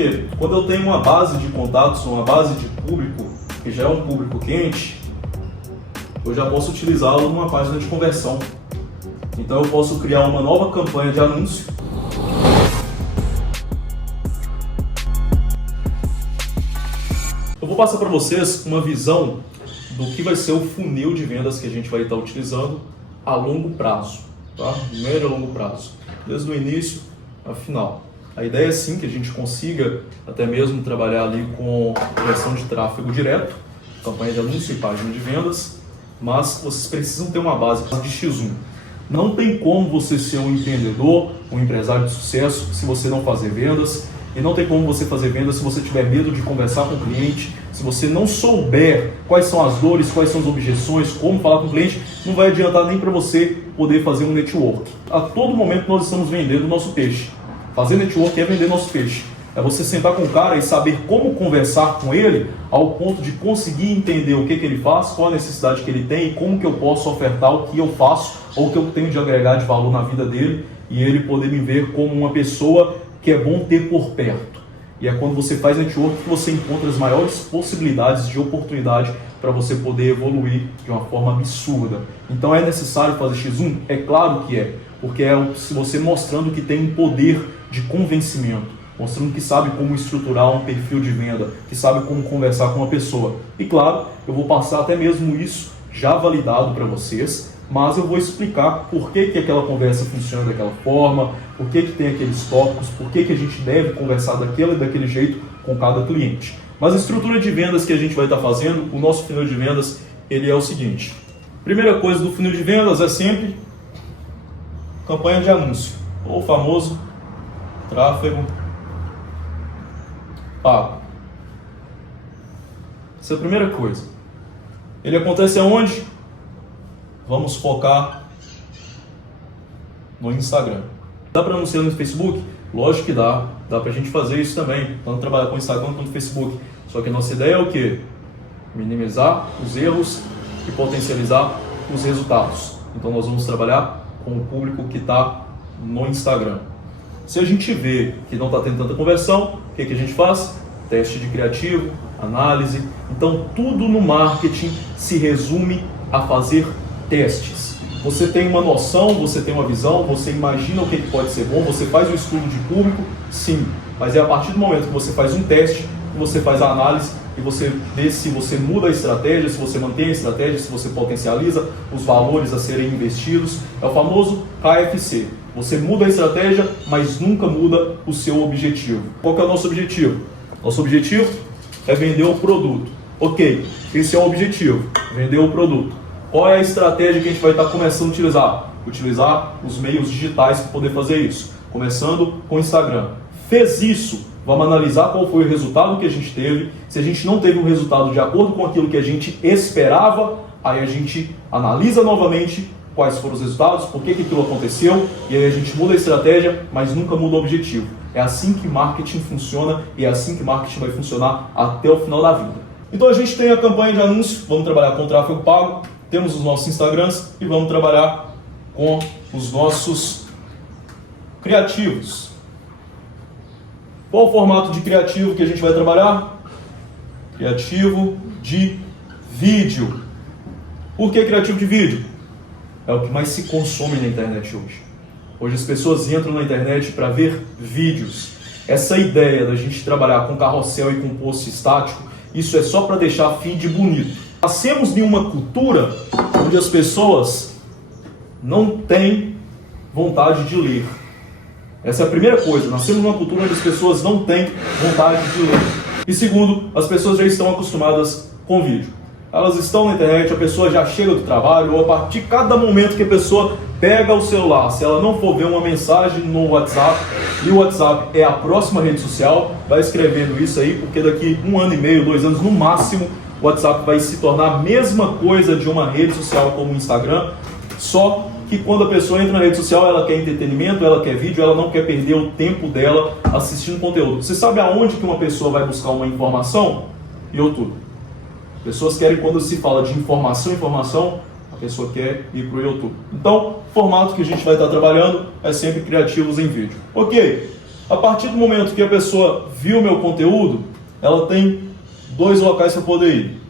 quê? Quando eu tenho uma base de contatos, uma base de público, que já é um público quente, eu já posso utilizá-lo numa página de conversão. Então eu posso criar uma nova campanha de anúncio. Eu vou passar para vocês uma visão do que vai ser o funil de vendas que a gente vai estar utilizando a longo prazo, tá? Médio a longo prazo, desde o início ao final. A ideia é sim que a gente consiga até mesmo trabalhar ali com gestão de tráfego direto, campanha de anúncio e página de vendas, mas vocês precisam ter uma base de X1. Não tem como você ser um empreendedor, um empresário de sucesso se você não fazer vendas, e não tem como você fazer vendas se você tiver medo de conversar com o cliente, se você não souber quais são as dores, quais são as objeções, como falar com o cliente, não vai adiantar nem para você poder fazer um network. A todo momento nós estamos vendendo o nosso peixe. Fazer network é vender nosso peixe. É você sentar com o cara e saber como conversar com ele ao ponto de conseguir entender o que ele faz, qual a necessidade que ele tem e como que eu posso ofertar o que eu faço ou o que eu tenho de agregar de valor na vida dele e ele poder me ver como uma pessoa que é bom ter por perto. E é quando você faz network que você encontra as maiores possibilidades de oportunidade para você poder evoluir de uma forma absurda. Então é necessário fazer X1? É claro que é, porque é você mostrando que tem um poder de convencimento, mostrando que sabe como estruturar um perfil de venda, que sabe como conversar com uma pessoa. E claro, eu vou passar até mesmo isso já validado para vocês, mas eu vou explicar por que aquela conversa funciona daquela forma, por que tem aqueles tópicos, por que a gente deve conversar daquele jeito com cada cliente. Mas a estrutura de vendas que a gente vai estar fazendo, o nosso funil de vendas, ele é o seguinte. Primeira coisa do funil de vendas é sempre campanha de anúncio, ou o famoso tráfego pago. Essa é a primeira coisa. Ele acontece aonde? Vamos focar no Instagram. Dá para anunciar no Facebook? Lógico que dá. Dá para a gente fazer isso também, tanto trabalhar com o Instagram quanto no Facebook. Só que a nossa ideia é o quê? Minimizar os erros e potencializar os resultados. Então nós vamos trabalhar com o público que está no Instagram. Se a gente vê que não está tendo tanta conversão, o que a gente faz? Teste de criativo, análise. Então tudo no marketing se resume a fazer testes. Você tem uma noção, você tem uma visão, você imagina o que pode ser bom, você faz um estudo de público, sim, mas é a partir do momento que você faz um teste, que você faz a análise e você vê se você muda a estratégia, se você mantém a estratégia, se você potencializa os valores a serem investidos. É o famoso KFC. Você muda a estratégia, mas nunca muda o seu objetivo. Qual que é o nosso objetivo? Nosso objetivo é vender o produto. Ok, esse é o objetivo, vender o produto. Qual é a estratégia que a gente vai estar começando a utilizar? Utilizar os meios digitais para poder fazer isso. Começando com o Instagram. Fez isso, vamos analisar qual foi o resultado que a gente teve. Se a gente não teve um resultado de acordo com aquilo que a gente esperava, aí a gente analisa novamente quais foram os resultados, por que aquilo aconteceu, e aí a gente muda a estratégia, mas nunca muda o objetivo. É assim que marketing funciona e é assim que marketing vai funcionar até o final da vida. Então a gente tem a campanha de anúncio, vamos trabalhar com o tráfego pago, temos os nossos Instagrams e vamos trabalhar com os nossos criativos. Qual o formato de criativo que a gente vai trabalhar? Criativo de vídeo. Por que criativo de vídeo? É o que mais se consome na internet hoje. Hoje as pessoas entram na internet para ver vídeos. Essa ideia da gente trabalhar com carrossel e com post estático, isso é só para deixar feed bonito. Nascemos em uma cultura onde as pessoas não têm vontade de ler. Essa é a primeira coisa. Nascemos numa cultura onde as pessoas não têm vontade de ler. E segundo, as pessoas já estão acostumadas com vídeo. Elas estão na internet, a pessoa já chega do trabalho, ou a partir de cada momento que a pessoa pega o celular, se ela não for ver uma mensagem no WhatsApp, e o WhatsApp é a próxima rede social, vai escrevendo isso aí, porque daqui 1 ano e meio, 2 anos no máximo, o WhatsApp vai se tornar a mesma coisa de uma rede social como o Instagram, só que quando a pessoa entra na rede social, ela quer entretenimento, ela quer vídeo, ela não quer perder o tempo dela assistindo conteúdo. Você sabe aonde que uma pessoa vai buscar uma informação? YouTube. Pessoas querem, quando se fala de informação, a pessoa quer ir para o YouTube. Então, o formato que a gente vai estar trabalhando é sempre criativos em vídeo. Ok, A partir do momento que a pessoa viu meu conteúdo, ela tem 2 locais para poder ir.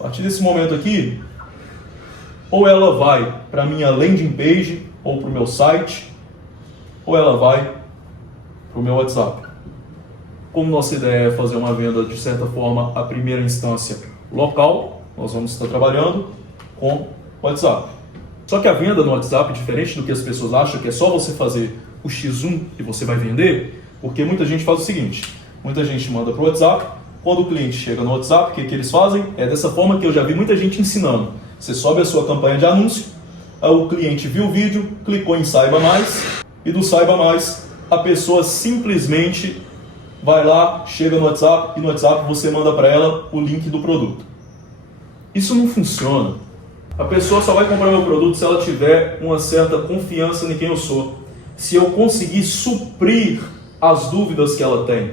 A partir desse momento aqui, ou ela vai para a minha landing page, ou para o meu site, ou ela vai para o meu WhatsApp. Como nossa ideia é fazer uma venda, de certa forma, a primeira instância local, nós vamos estar trabalhando com WhatsApp. Só que a venda no WhatsApp, diferente do que as pessoas acham, que é só você fazer o X1 e você vai vender, porque muita gente faz o seguinte, muita gente manda para o WhatsApp, quando o cliente chega no WhatsApp, o que eles fazem? É dessa forma que eu já vi muita gente ensinando. Você sobe a sua campanha de anúncio, aí o cliente viu o vídeo, clicou em Saiba Mais, e do Saiba Mais, a pessoa simplesmente vai lá, chega no WhatsApp, e no WhatsApp você manda para ela o link do produto. Isso não funciona. A pessoa só vai comprar meu produto se ela tiver uma certa confiança em quem eu sou. Se eu conseguir suprir as dúvidas que ela tem.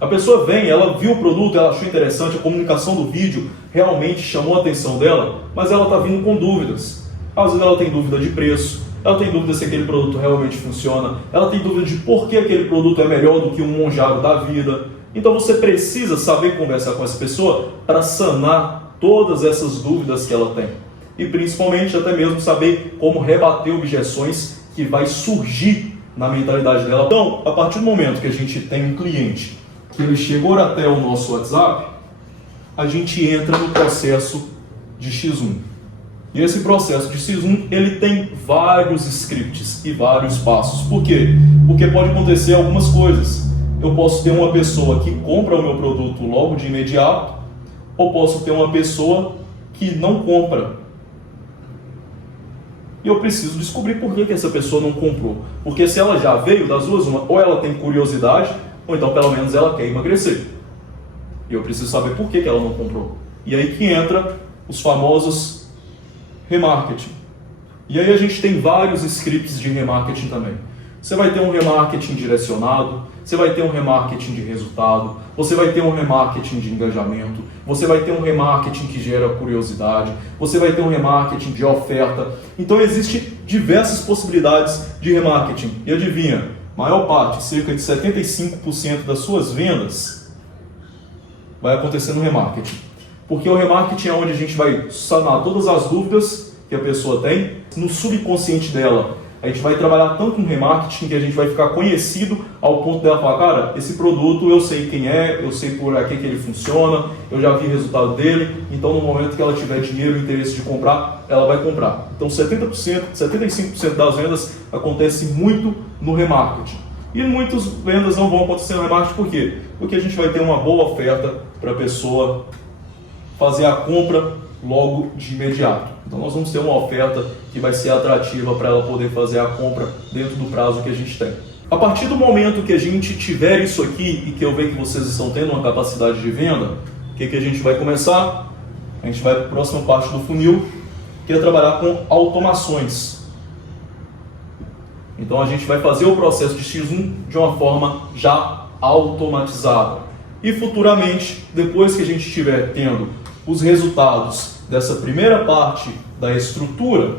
A pessoa vem, ela viu o produto, ela achou interessante, a comunicação do vídeo realmente chamou a atenção dela, mas ela está vindo com dúvidas. Às vezes ela tem dúvida de preço, ela tem dúvida se aquele produto realmente funciona, ela tem dúvida de por que aquele produto é melhor do que um Monjaro da vida. Então você precisa saber conversar com essa pessoa para sanar todas essas dúvidas que ela tem. E principalmente até mesmo saber como rebater objeções que vai surgir na mentalidade dela. Então, a partir do momento que a gente tem um cliente que ele chegou até o nosso WhatsApp, a gente entra no processo de X1. E esse processo de X1, ele tem vários scripts e vários passos. Por quê? Porque pode acontecer algumas coisas. Eu posso ter uma pessoa que compra o meu produto logo de imediato, ou posso ter uma pessoa que não compra. E eu preciso descobrir por que essa pessoa não comprou. Porque se ela já veio das duas, ou ela tem curiosidade, ou então pelo menos ela quer emagrecer. E eu preciso saber por que ela não comprou. E aí que entra os famosos remarketing. E aí a gente tem vários scripts de remarketing também. Você vai ter um remarketing direcionado, você vai ter um remarketing de resultado, você vai ter um remarketing de engajamento, você vai ter um remarketing que gera curiosidade, você vai ter um remarketing de oferta. Então existem diversas possibilidades de remarketing. E adivinha, maior parte, cerca de 75% das suas vendas vai acontecer no remarketing. Porque o remarketing é onde a gente vai sanar todas as dúvidas que a pessoa tem, no subconsciente dela. A gente vai trabalhar tanto no remarketing que a gente vai ficar conhecido ao ponto dela falar, cara, esse produto eu sei quem é, eu sei por aqui que ele funciona, eu já vi o resultado dele, então no momento que ela tiver dinheiro e interesse de comprar, ela vai comprar. Então 70%, 75% das vendas acontece muito no remarketing. E muitas vendas não vão acontecer no remarketing, por quê? Porque a gente vai ter uma boa oferta para a pessoa fazer a compra logo de imediato. Então nós vamos ter uma oferta que vai ser atrativa para ela poder fazer a compra dentro do prazo que a gente tem. A partir do momento que a gente tiver isso aqui e que eu ver que vocês estão tendo uma capacidade de venda, o que a gente vai começar? A gente vai para a próxima parte do funil, que é trabalhar com automações. Então a gente vai fazer o processo de X1 de uma forma já automatizada. E futuramente, depois que a gente estiver tendo os resultados dessa primeira parte da estrutura,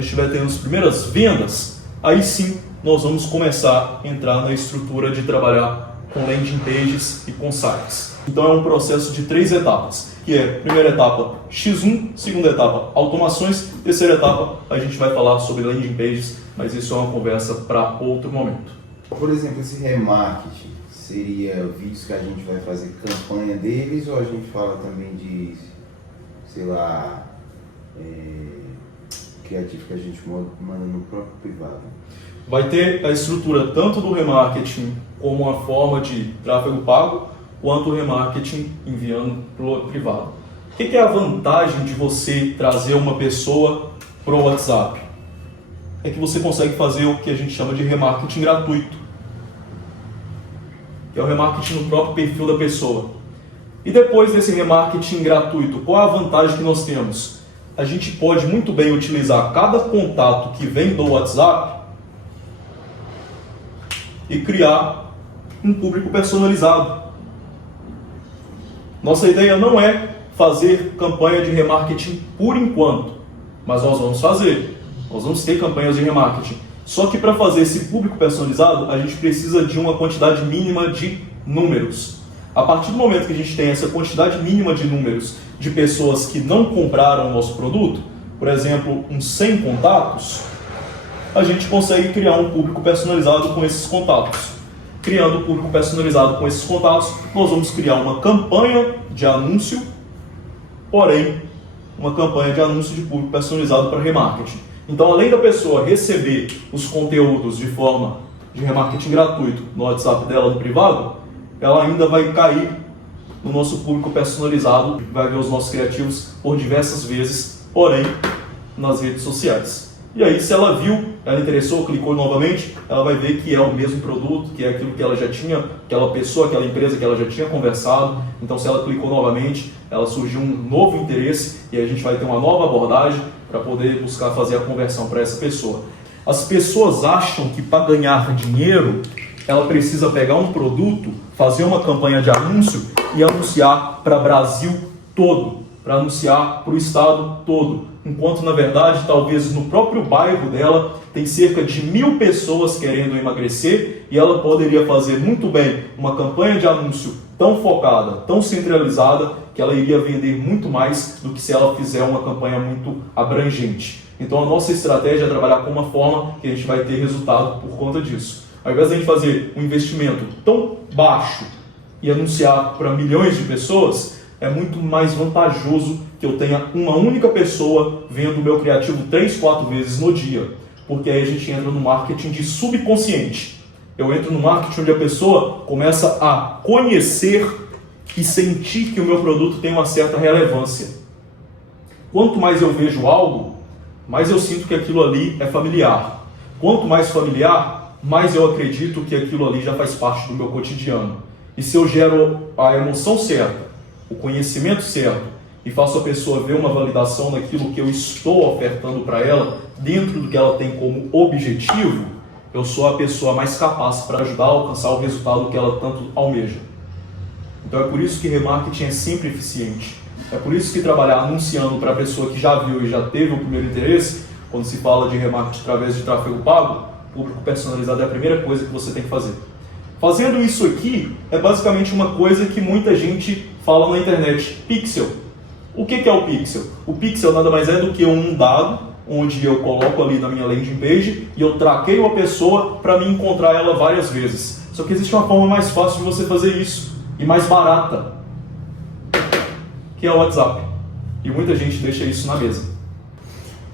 estiver tendo as primeiras vendas, aí sim nós vamos começar a entrar na estrutura de trabalhar com landing pages e com sites. Então é um processo de 3 etapas, que é primeira etapa X1, segunda etapa automações, terceira etapa a gente vai falar sobre landing pages, mas isso é uma conversa para outro momento. Por exemplo, esse remarketing seria vídeos que a gente vai fazer campanha deles, ou a gente fala também de, sei lá, criativo que a gente manda no próprio privado? Vai ter a estrutura tanto do remarketing como uma forma de tráfego pago, quanto o remarketing enviando para o privado. O que é a vantagem de você trazer uma pessoa para o WhatsApp? É que você consegue fazer o que a gente chama de remarketing gratuito, que é o remarketing no próprio perfil da pessoa. E depois desse remarketing gratuito, qual a vantagem que nós temos? A gente pode muito bem utilizar cada contato que vem do WhatsApp e criar um público personalizado. Nossa ideia não é fazer campanha de remarketing por enquanto, mas nós vamos fazer. Nós vamos ter campanhas de remarketing. Só que para fazer esse público personalizado, a gente precisa de uma quantidade mínima de números. A partir do momento que a gente tem essa quantidade mínima de números de pessoas que não compraram o nosso produto, por exemplo, uns 100 contatos, a gente consegue criar um público personalizado com esses contatos. Criando um público personalizado com esses contatos, nós vamos criar uma campanha de anúncio, porém, uma campanha de anúncio de público personalizado para remarketing. Então, além da pessoa receber os conteúdos de forma de remarketing gratuito no WhatsApp dela, no privado, ela ainda vai cair no nosso público personalizado, vai ver os nossos criativos por diversas vezes, porém, nas redes sociais. E aí, se ela viu, ela interessou, clicou novamente, ela vai ver que é o mesmo produto, que é aquilo que ela já tinha, aquela pessoa, aquela empresa que ela já tinha conversado. Então, se ela clicou novamente, ela surgiu um novo interesse e aí a gente vai ter uma nova abordagem para poder buscar fazer a conversão para essa pessoa. As pessoas acham que para ganhar dinheiro, ela precisa pegar um produto, fazer uma campanha de anúncio e anunciar para o Brasil todo, para anunciar para o estado todo. Enquanto, na verdade, talvez no próprio bairro dela tem cerca de 1000 pessoas querendo emagrecer e ela poderia fazer muito bem uma campanha de anúncio tão focada, tão centralizada, que ela iria vender muito mais do que se ela fizer uma campanha muito abrangente. Então, a nossa estratégia é trabalhar com uma forma que a gente vai ter resultado por conta disso. Ao invés de a gente fazer um investimento tão baixo e anunciar para milhões de pessoas, é muito mais vantajoso que eu tenha uma única pessoa vendo o meu criativo 3, 4 vezes no dia. Porque aí a gente entra no marketing de subconsciente. Eu entro no marketing onde a pessoa começa a conhecer e sentir que o meu produto tem uma certa relevância. Quanto mais eu vejo algo, mais eu sinto que aquilo ali é familiar. Quanto mais familiar, mais eu acredito que aquilo ali já faz parte do meu cotidiano. E se eu gero a emoção certa, o conhecimento certo, e faço a pessoa ver uma validação naquilo que eu estou ofertando para ela, dentro do que ela tem como objetivo, eu sou a pessoa mais capaz para ajudar a alcançar o resultado que ela tanto almeja. Então é por isso que remarketing é sempre eficiente. É por isso que trabalhar anunciando para a pessoa que já viu e já teve o primeiro interesse, quando se fala de remarketing através de tráfego pago, público personalizado é a primeira coisa que você tem que fazer. Fazendo isso aqui, é basicamente uma coisa que muita gente fala na internet, pixel. O que é o pixel? O pixel nada mais é do que um dado, onde eu coloco ali na minha landing page e eu traqueio a pessoa para me encontrar ela várias vezes. Só que existe uma forma mais fácil de você fazer isso, e mais barata, que é o WhatsApp. E muita gente deixa isso na mesa.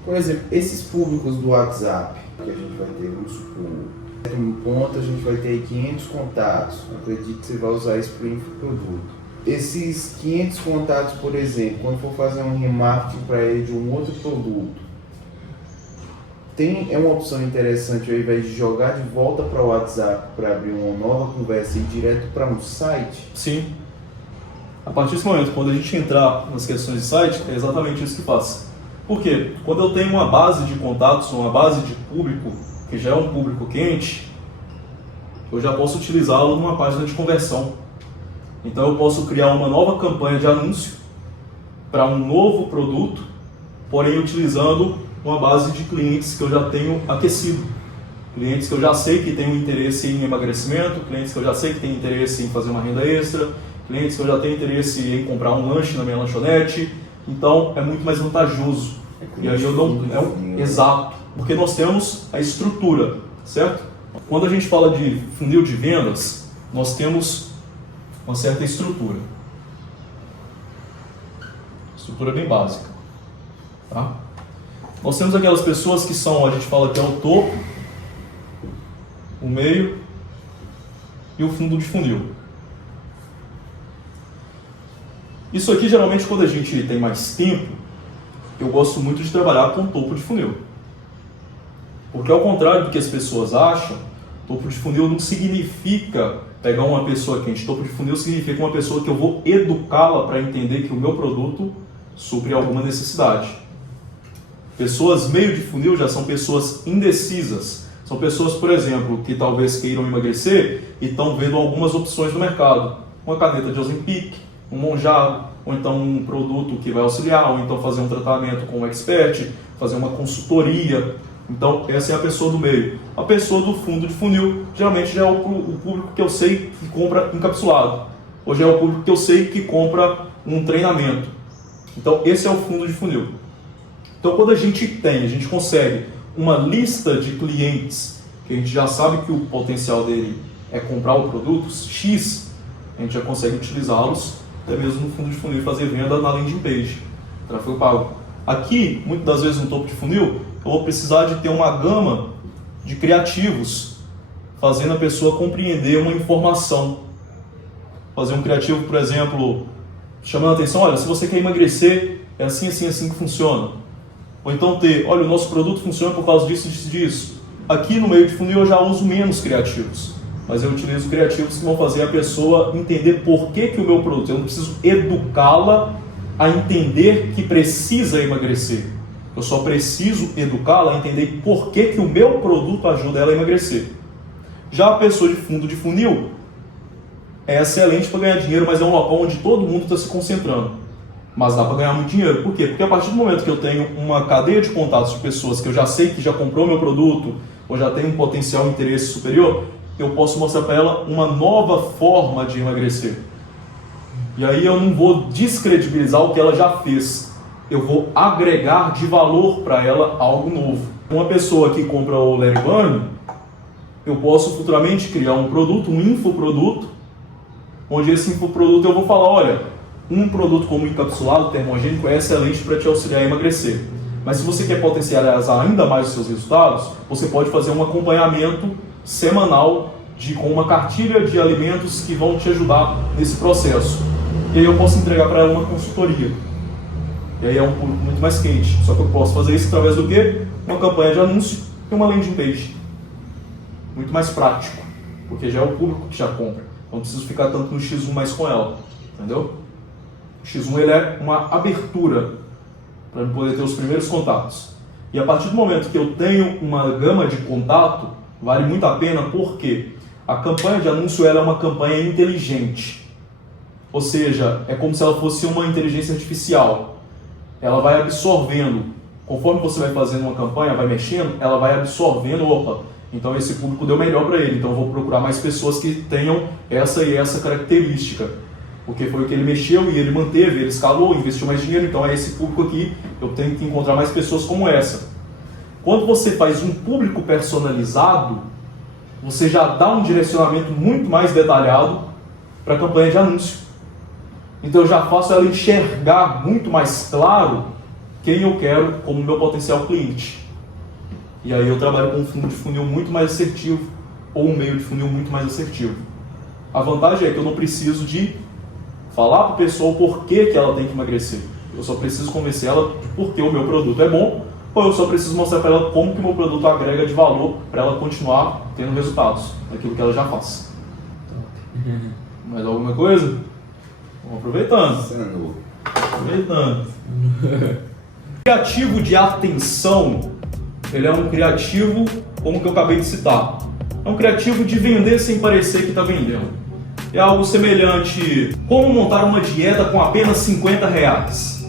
Por exemplo, esses públicos do WhatsApp, que a gente vai ter, vamos supor, em um ponto a gente vai ter 500 contatos. Eu acredito que você vai usar isso para o infoproduto. Esses 500 contatos, por exemplo, quando for fazer um remarketing para ele de um outro produto, é uma opção interessante ao invés de jogar de volta para o WhatsApp para abrir uma nova conversa e ir direto para um site? Sim. A partir desse momento, quando a gente entrar nas questões de site, é exatamente isso que passa. Por quê? Quando eu tenho uma base de contatos, uma base de público, que já é um público quente, eu já posso utilizá-lo numa página de conversão. Então eu posso criar uma nova campanha de anúncio para um novo produto, porém utilizando uma base de clientes que eu já tenho aquecido. Clientes que eu já sei que têm um interesse em emagrecimento, clientes que eu já sei que têm interesse em fazer uma renda extra, clientes que eu já tenho interesse em comprar um lanche na minha lanchonete. Então é muito mais vantajoso. E aí eu não. Exato. Porque nós temos a estrutura, certo? Quando a gente fala de funil de vendas, nós temos uma certa estrutura. Estrutura bem básica. Tá? Nós temos aquelas pessoas que são, a gente fala que é o topo, o meio e o fundo de funil. Isso aqui, geralmente, quando a gente tem mais tempo, eu gosto muito de trabalhar com topo de funil. Porque, ao contrário do que as pessoas acham, topo de funil não significa pegar uma pessoa quente. Topo de funil significa uma pessoa que eu vou educá-la para entender que o meu produto supre alguma necessidade. Pessoas meio de funil já são pessoas indecisas. São pessoas, por exemplo, que talvez queiram emagrecer e estão vendo algumas opções no mercado. Uma caneta de Ozempic, um Monjaro, ou então um produto que vai auxiliar, ou então fazer um tratamento com um expert, fazer uma consultoria. Então, essa é a pessoa do meio. A pessoa do fundo de funil, geralmente já é o público que eu sei que compra encapsulado. Ou já é o público que eu sei que compra um treinamento. Então, esse é o fundo de funil. Então, quando a gente consegue uma lista de clientes que a gente já sabe que o potencial dele é comprar o produto X, a gente já consegue utilizá-los até mesmo no fundo de funil e fazer venda na landing page, tráfego pago. Aqui, muitas das vezes no topo de funil, eu vou precisar de ter uma gama de criativos, fazendo a pessoa compreender uma informação. Fazer um criativo, por exemplo, chamando a atenção, olha, se você quer emagrecer, é assim, assim, assim que funciona. Ou então ter, olha, o nosso produto funciona por causa disso, disso, disso. Aqui no meio de funil eu já uso menos criativos, mas eu utilizo criativos que vão fazer a pessoa entender por que o meu produto, eu não preciso educá-la a entender que precisa emagrecer. Eu só preciso educá-la a entender por que o meu produto ajuda ela a emagrecer. Já a pessoa de fundo de funil é excelente para ganhar dinheiro, mas é um local onde todo mundo está se concentrando. Mas dá para ganhar muito dinheiro. Por quê? Porque a partir do momento que eu tenho uma cadeia de contatos de pessoas que eu já sei que já comprou meu produto ou já tem um potencial interesse superior, eu posso mostrar para ela uma nova forma de emagrecer. E aí eu não vou descredibilizar o que ela já fez. Eu vou agregar de valor para ela algo novo. Uma pessoa que compra o Larry Burn, eu posso futuramente criar um produto, um infoproduto, onde esse infoproduto eu vou falar, olha, um produto como encapsulado termogênico é excelente para te auxiliar a emagrecer. Mas se você quer potencializar ainda mais os seus resultados, você pode fazer um acompanhamento semanal com uma cartilha de alimentos que vão te ajudar nesse processo. E aí eu posso entregar para ela uma consultoria. E aí é um público muito mais quente. Só que eu posso fazer isso através do quê? Uma campanha de anúncio e uma landing page. Muito mais prático, porque já é o público que já compra. Não preciso ficar tanto no X1 mais com ela. Entendeu? O X1 ele é uma abertura para poder ter os primeiros contatos. E a partir do momento que eu tenho uma gama de contato, vale muito a pena porque a campanha de anúncio ela é uma campanha inteligente. Ou seja, é como se ela fosse uma inteligência artificial. Ela vai absorvendo, conforme você vai fazendo uma campanha, vai mexendo, ela vai absorvendo, opa, então esse público deu melhor para ele, então eu vou procurar mais pessoas que tenham essa e essa característica. Porque foi o que ele mexeu e ele manteve, ele escalou, investiu mais dinheiro, então é esse público aqui, eu tenho que encontrar mais pessoas como essa. Quando você faz um público personalizado, você já dá um direcionamento muito mais detalhado para a campanha de anúncio. Então eu já faço ela enxergar muito mais claro quem eu quero como meu potencial cliente. E aí eu trabalho com um fundo de funil muito mais assertivo ou um meio de funil muito mais assertivo. A vantagem é que eu não preciso de falar para a pessoa o porquê que ela tem que emagrecer. Eu só preciso convencer ela de por que o meu produto é bom, ou eu só preciso mostrar para ela como que o meu produto agrega de valor para ela continuar tendo resultados daquilo que ela já faz. Mais alguma coisa? Vamos aproveitando. Aproveitando. Criativo de atenção, ele é um criativo como que eu acabei de citar. É um criativo de vender sem parecer que está vendendo. É algo semelhante, como montar uma dieta com apenas R$50.